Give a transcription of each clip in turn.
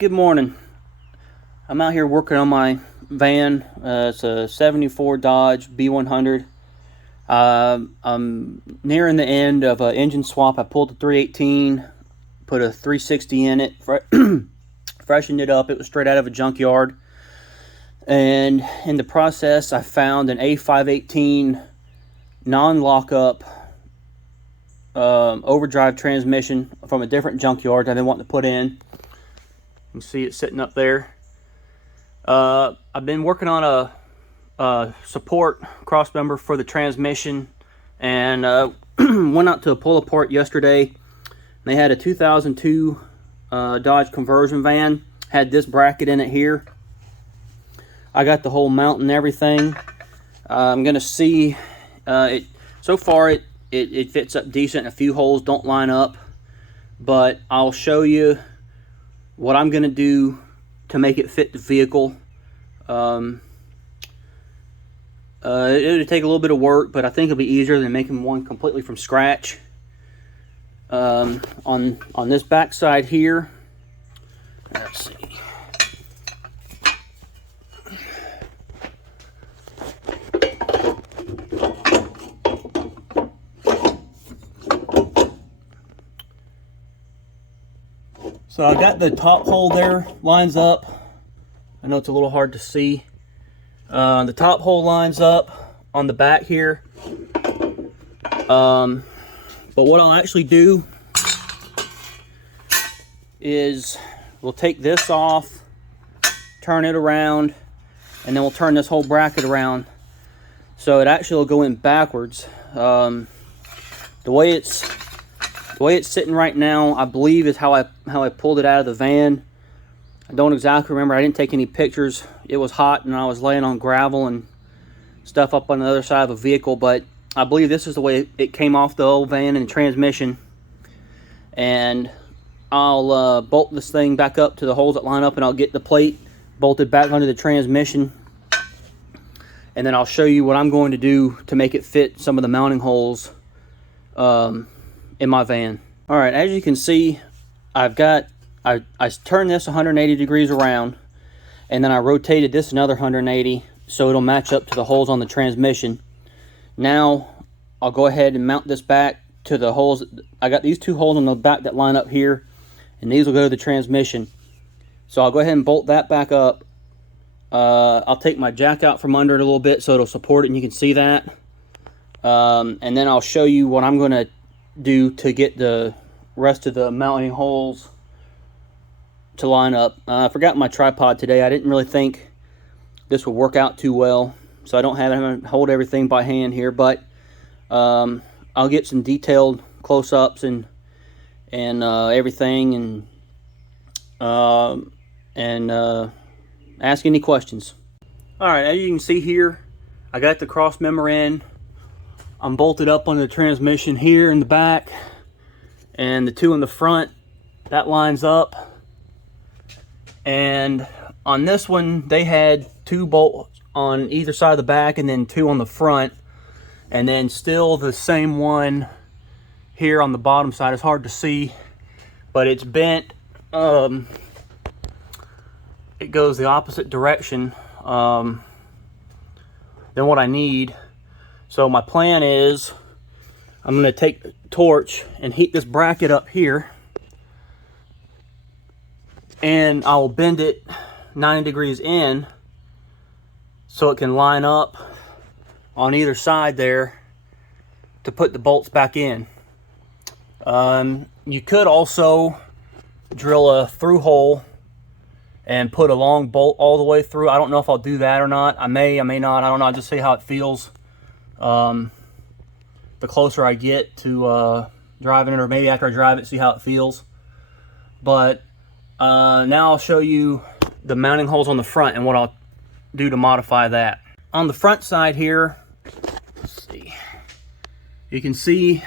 Good morning. I'm out here working on my van. It's a 74 Dodge B100. I'm nearing the end of an engine swap. I pulled the 318, put a 360 in it, freshened it up. It was straight out of a junkyard. And in the process, I found an A518 non-lockup overdrive transmission from a different junkyard I've been wanting to put in. You can see it sitting up there. I've been working on a support cross member for the transmission, and went out to a pull apart yesterday. They had a 2002 Dodge conversion van, had this bracket in it here. I got the whole mount and everything. I'm gonna see it. So far it fits up decent. A few holes don't line up, but I'll show you what I'm gonna do to make it fit the vehicle. It'll take a little bit of work, but I think it'll be easier than making one completely from scratch. On this back side here, let's see. So I got the top hole there, lines up. I know it's a little hard to see. The top hole lines up on the back here. But what I'll actually do is we'll take this off, turn it around, and then we'll turn this whole bracket around. So it actually will go in backwards. The way it's sitting right now, I believe, is how I pulled it out of the van. I don't exactly remember. I didn't take any pictures. It was hot and I was laying on gravel and stuff up on the other side of the vehicle, but I believe this is the way it came off the old van and transmission. And I'll bolt this thing back up to the holes that line up, and I'll get the plate bolted back under the transmission. And then I'll show you what I'm going to do to make it fit some of the mounting holes in my van. All right, as you can see, I turned this 180 degrees around, and then I rotated this another 180 so it'll match up to the holes on the transmission. Now I'll go ahead and mount this back to the holes. I got these two holes on the back that line up here, and these will go to the transmission. So I'll go ahead and bolt that back up. I'll take my jack out from under it a little bit so it'll support it, and you can see that. And then I'll show you what I'm going to do to get the rest of the mounting holes to line up. I forgot my tripod today. I didn't really think this would work out too well, so I don't have to hold everything by hand here, but I'll get some detailed close-ups and everything, and ask any questions. All right, as you can see here, I got the cross member in. I'm bolted up on the transmission here in the back, and the two in the front, that lines up. And on this one, they had 2 bolts on either side of the back and then 2 on the front, and then still the same one here on the bottom side. It's hard to see, but it's bent. It goes the opposite direction than what I need. So my plan is I'm going to take the torch and heat this bracket up here, and I'll bend it 90 degrees in so it can line up on either side there to put the bolts back in. You could also drill a through hole and put a long bolt all the way through. I don't know if I'll do that or not. I may not. I don't know. I'll just see how it feels. The closer I get to driving it, or maybe after I drive it, see how it feels. But now I'll show you the mounting holes on the front and what I'll do to modify that. On the front side here, let's see, you can see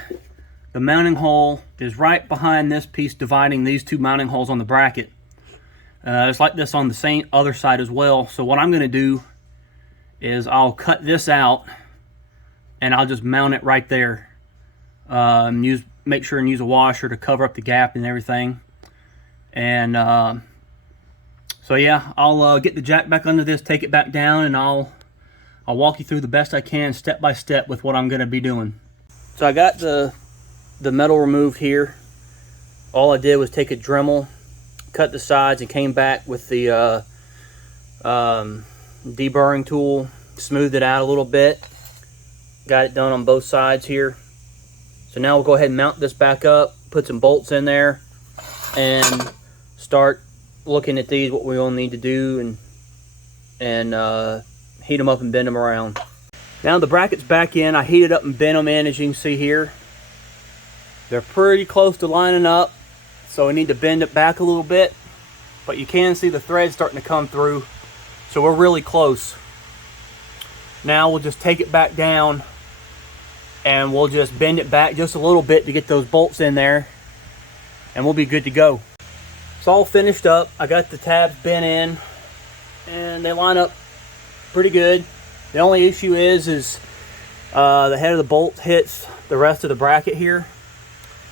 the mounting hole is right behind this piece dividing these 2 mounting holes on the bracket. It's like this on the same other side as well. So what I'm going to do is I'll cut this out and I'll just mount it right there. Make sure and use a washer to cover up the gap and everything. And So yeah, I'll get the jack back under this, take it back down, and I'll walk you through the best I can, step by step, with what I'm going to be doing. So I got the metal removed here. All I did was take a Dremel, cut the sides, and came back with the deburring tool, smoothed it out a little bit. Got it done on both sides here. So now we'll go ahead and mount this back up, put some bolts in there, and start looking at these, what we all need to do, and heat them up and bend them around. Now the bracket's back in. I heated up and bent them in, as you can see here. They're pretty close to lining up, so we need to bend it back a little bit, but you can see the threads starting to come through, so we're really close. Now we'll just take it back down, and we'll just bend it back just a little bit to get those bolts in there, and we'll be good to go. It's all finished up. I got the tabs bent in, and they line up pretty good. The only issue is the head of the bolt hits the rest of the bracket here,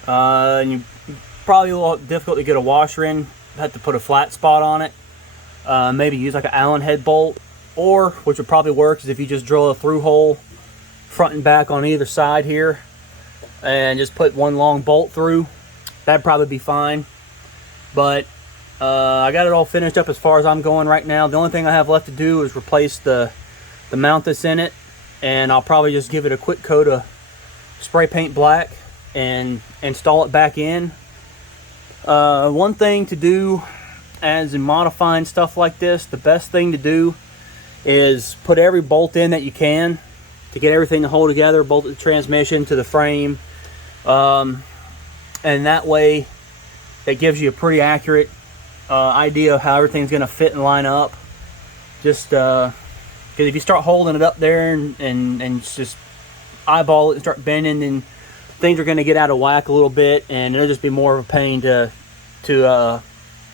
and you probably a little difficult to get a washer in. Have to put a flat spot on it. Maybe use like an Allen head bolt, or which would probably work is if you just drill a through hole front and back on either side here, and just put one long bolt through. That'd probably be fine. But I got it all finished up as far as I'm going right now. The only thing I have left to do is replace the mount that's in it, and I'll probably just give it a quick coat of spray paint black and install it back in. One thing to do as in modifying stuff like this, the best thing to do is put every bolt in that you can to get everything to hold together, bolt the transmission to the frame, and that way it gives you a pretty accurate idea of how everything's going to fit and line up. Just because if you start holding it up there and just eyeball it and start bending, then things are going to get out of whack a little bit, and it'll just be more of a pain to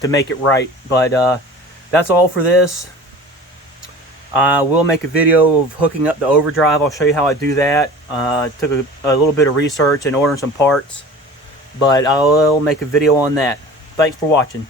make it right. But that's all for this. I will make a video of hooking up the overdrive. I'll show you how I do that. Took a little bit of research and ordering some parts, but I will make a video on that. Thanks for watching.